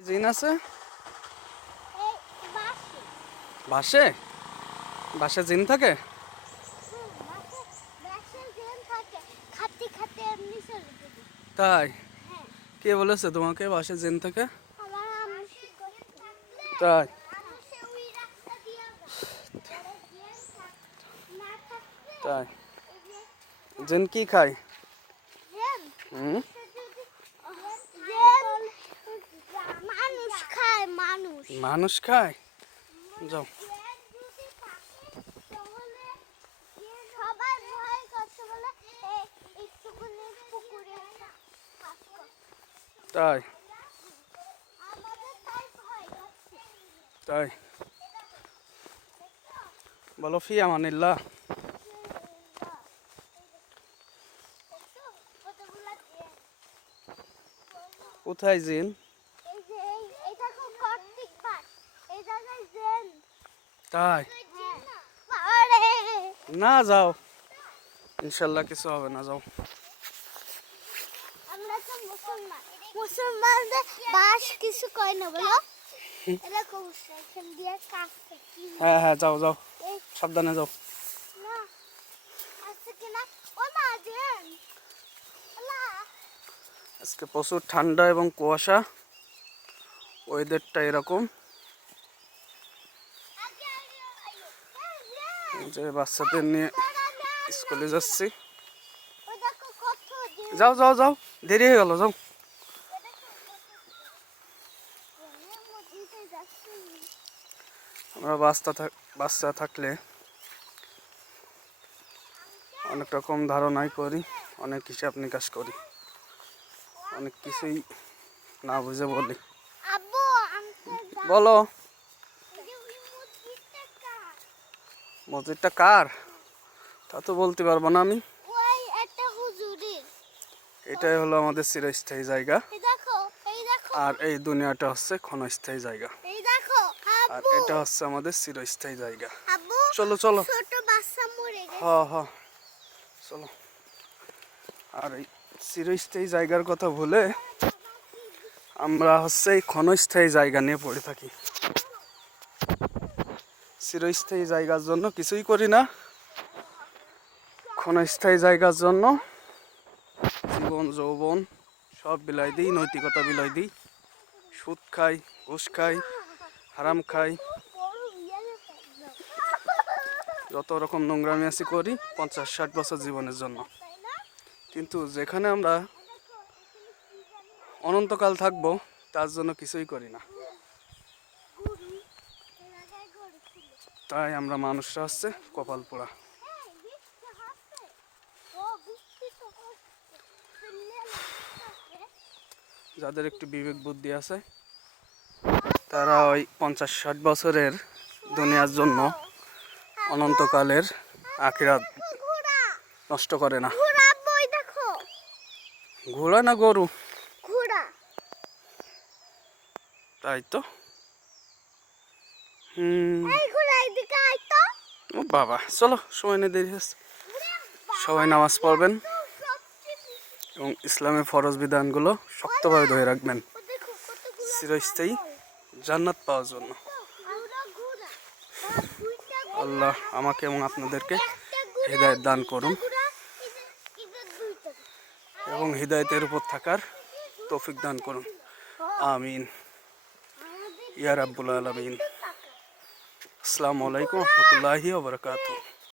জিন আছে? বাসে? বাসে জিন থাকে? তাই? কে বলেছে তোমাকে বাসে জিন থাকে? তাই? তাই। জিন কি খায়? হুম ট্রেন মানুষ খায় মানুষ মানুষ খায় যাও ট্রেন যদি থাকে তাহলে সবাই ভয় করছে বলে এই একটুখানি পুকুরে কাজ করে। তাই। তাই। বলো ফি ট্রেন কোথায় জিন এই যে এই এটা খুব কার্তিক পাট এই জায়গায় ট্রেন তাই? না যাও। ইনশাল্লাহ কিছু হবে না যাও। আমরা তো মুসলমান। মুসলমানদের বাস কিছু কয় না বলো? হ্যাঁ হ্যাঁ যাও যাও। সাবধানে যাও। আজকে প্রচুর ঠান্ডা এবং কুয়াশা। ওয়েদারটা এরকম। যে বাচ্চাদের নিয়ে স্কুলে যাচ্ছি। যাও যাও যাও দেরি হয়ে গেল যাও। আমরা বাচ্চা থাক বাচ্চা থাকলে অনেক রকম ধারণাই করি অনেক হিসাব নিকাশ করি। অনেক কিছুই না বুঝে বলি। বলো এই যে ওই মসজিদটা কার? মসজিদটা কার? তা তো বলতে পারব না আমি। এটাই হলো আমাদের চিরস্থায়ী জায়গা। আর এই দুনিয়াটা হচ্ছে ক্ষণস্থায়ী জায়গা। আর এটা হচ্ছে আমাদের চিরস্থায়ী জায়গা। চলো চলো। হ হ চলো। আর এই চিরস্থায়ী জায়গার কথা ভুলে আমরা হচ্ছে এই ক্ষণস্থায়ী জায়গা নিয়ে পড়ে থাকি। চিরস্থায়ী জায়গার জন্য কিছুই করি না। ক্ষণস্থায়ী জায়গার জন্য জীবন, যৌবন সব বিলাই দিই, নৈতিকতা বিলাই দিই। সুদ খাই, ঘুষ খাই, হারাম খাই। যত রকম নোংরামি আছি করি পঞ্চাশ, ষাট বছর জীবনের জন্য। কিন্তু যেখানে আমরা অনন্তকাল থাকব, তার জন্য কিছুই করি না গরু এলাকায় গরু ছিল তাই আমরা মানুষরা হচ্ছে কপাল পোড়া যাদের একটু বিবেক বুদ্ধি আছে তারা ওই পঞ্চাশ ষাট বছরের দুনিয়ার জন্য অনন্তকালের আখিরাত নষ্ট করে না। ঘোড়া ঘোড়া না গরু? ঘোড়া। তাই তো হুম এই ঘোড়া এদিকে আয় তো ও বাবা চলো সময় নেই দেরি হচ্ছে সবাই নামাজ পড়বেন এবং ইসলামের ফরজ বিধানগুলো শক্তভাবে ধরে রাখবেন। চিরস্থায়ী জান্নাত পাওয়ার জন্য। আল্লাহ আমাকে এবং আপনাদেরকে হৃদায়ত দান করুন এবং হৃদায়তের উপর থাকার তৌফিক দান করুন। আমিন। ইয়া রাব্বুল আলমিন। আসসালামু আলাইকুম রহমতুল্লাহি ওবরাকাতুহ